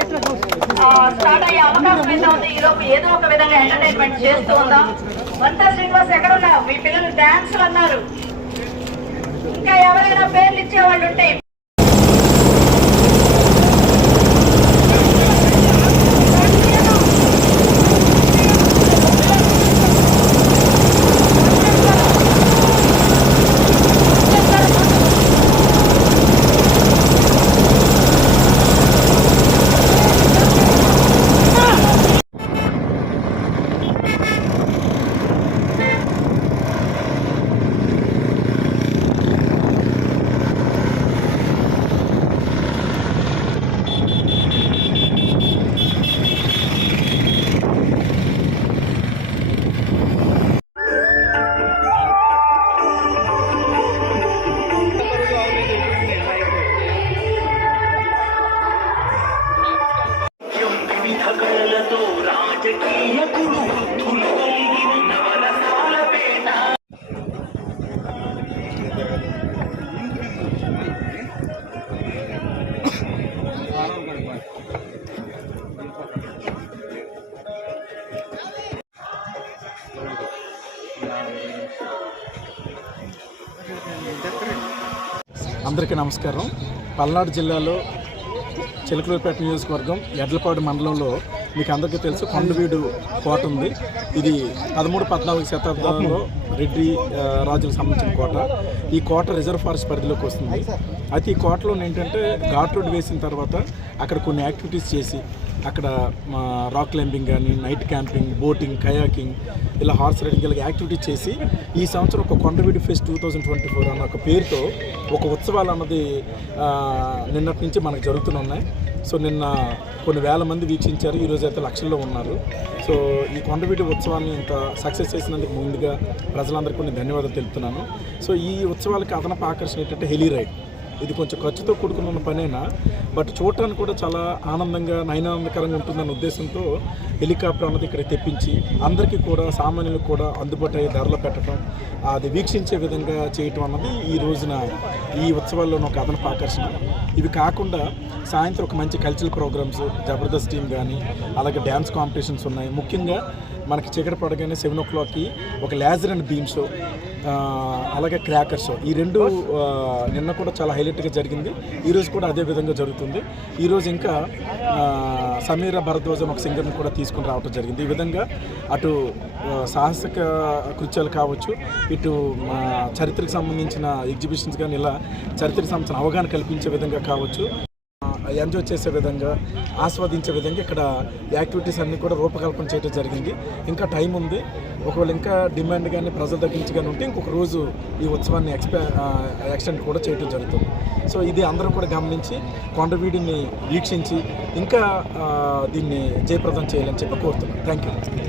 Start అయ్యే అవకాశం అయితే ఉంది. ఈలోపు ఏదో ఒక విధంగా ఎంటర్టైన్మెంట్ చేస్తూ ఉందాం. వంట శ్రీనివాస్ ఎక్కడ ఉన్నారు? మీ పిల్లలు డాన్సులు అన్నారు. ఇంకా ఎవరైనా పేర్లు ఇచ్చేవాళ్ళు ఉంటే అందరికీ నమస్కారం. పల్నాడు జిల్లాలో చిలకలూరిపేట నియోజకవర్గం ఎడ్లపాడు మండలంలో మీకు అందరికీ తెలుసు కొండవీడు కోట ఉంది. ఇది 13-14 శతాబ్దంలో రెడ్డి రాజులకు సంబంధించిన కోట. ఈ కోట రిజర్వ్ ఫారెస్ట్ పరిధిలోకి వస్తుంది. అయితే ఈ కోటలో ఏంటంటే ఘాట్ రోడ్ వేసిన తర్వాత అక్కడ కొన్ని యాక్టివిటీస్ చేసి అక్కడ రాక్ క్లైంబింగ్ కానీ, నైట్ క్యాంపింగ్, బోటింగ్, కయాకింగ్, ఇలా హార్స్ రైడింగ్ ఇలా యాక్టివిటీస్ చేసి ఈ సంవత్సరం ఒక కొండవీడు ఫెస్ట్ 2024 అన్న ఒక పేరుతో ఒక ఉత్సవాలు అన్నది నిన్నటి నుంచి మనకు జరుగుతున్నాయి. సో నిన్న కొన్ని వేల మంది వీక్షించారు. ఈరోజు అయితే లక్షల్లో ఉన్నారు. సో ఈ కొండవీడు ఉత్సవాన్ని ఇంత సక్సెస్ చేసినందుకు ముందుగా ప్రజలందరికీ కొన్ని ధన్యవాదాలు తెలుపుతున్నాను. సో ఈ ఉత్సవాలకి అదనపు ఆకర్షణ ఏంటంటే హెలీ రైడ్. ఇది కొంచెం ఖర్చుతో కూడుకున్న పనేనా, బట్ చూడటానికి కూడా చాలా ఆనందంగా నయనానందకరంగా ఉంటుందన్న ఉద్దేశంతో హెలికాప్టర్ అన్నది ఇక్కడ తెప్పించి అందరికీ కూడా సామాన్యులకు కూడా అందుబాటు అయ్యే ధరలో పెట్టడం, అది వీక్షించే విధంగా చేయటం అన్నది ఈ రోజున ఈ ఉత్సవాల్లోని ఒక అదనపు ఆకర్షణ. ఇవి కాకుండా సాయంత్రం ఒక మంచి కల్చరల్ ప్రోగ్రామ్స్, జబర్దస్త్ టీమ్ కానీ, అలాగే డ్యాన్స్ కాంపిటీషన్స్ ఉన్నాయి. ముఖ్యంగా మనకి చీకటి పడగానే 7 o'clockకి ఒక లేజర్ అండ్ బీమ్ షో, అలాగే క్రాకర్ షో, ఈ రెండు నిన్న కూడా చాలా హైలైట్గా జరిగింది. ఈరోజు కూడా అదే విధంగా జరుగుతుంది. ఈరోజు ఇంకా సమీర భరద్వాజన్ ఒక సింగర్ని కూడా తీసుకుని రావడం జరిగింది. ఈ విధంగా అటు సాహసిక కృత్యాలు కావచ్చు, ఇటు చరిత్రకు సంబంధించిన ఎగ్జిబిషన్స్ కానీ, ఇలా చరిత్రకు సంబంధించిన అవగాహన కల్పించే విధంగా కావచ్చు, ఎంజాయ్ చేసే విధంగా, ఆస్వాదించే విధంగా ఇక్కడ యాక్టివిటీస్ అన్నీ కూడా రూపకల్పన చేయడం జరిగింది. ఇంకా టైం ఉంది. ఒకవేళ ఇంకా డిమాండ్ కానీ ప్రజల దగ్గర నుంచి కానీ ఉంటే ఇంకొక రోజు ఈ ఉత్సవాన్ని ఎక్స్టెండ్ కూడా చేయడం జరుగుతుంది. సో ఇది అందరూ కూడా గమనించి కొండవీడిని వీక్షించి ఇంకా దీన్ని జయప్రదం చేయాలని చెప్పి కోరుతున్నాను. Thank you.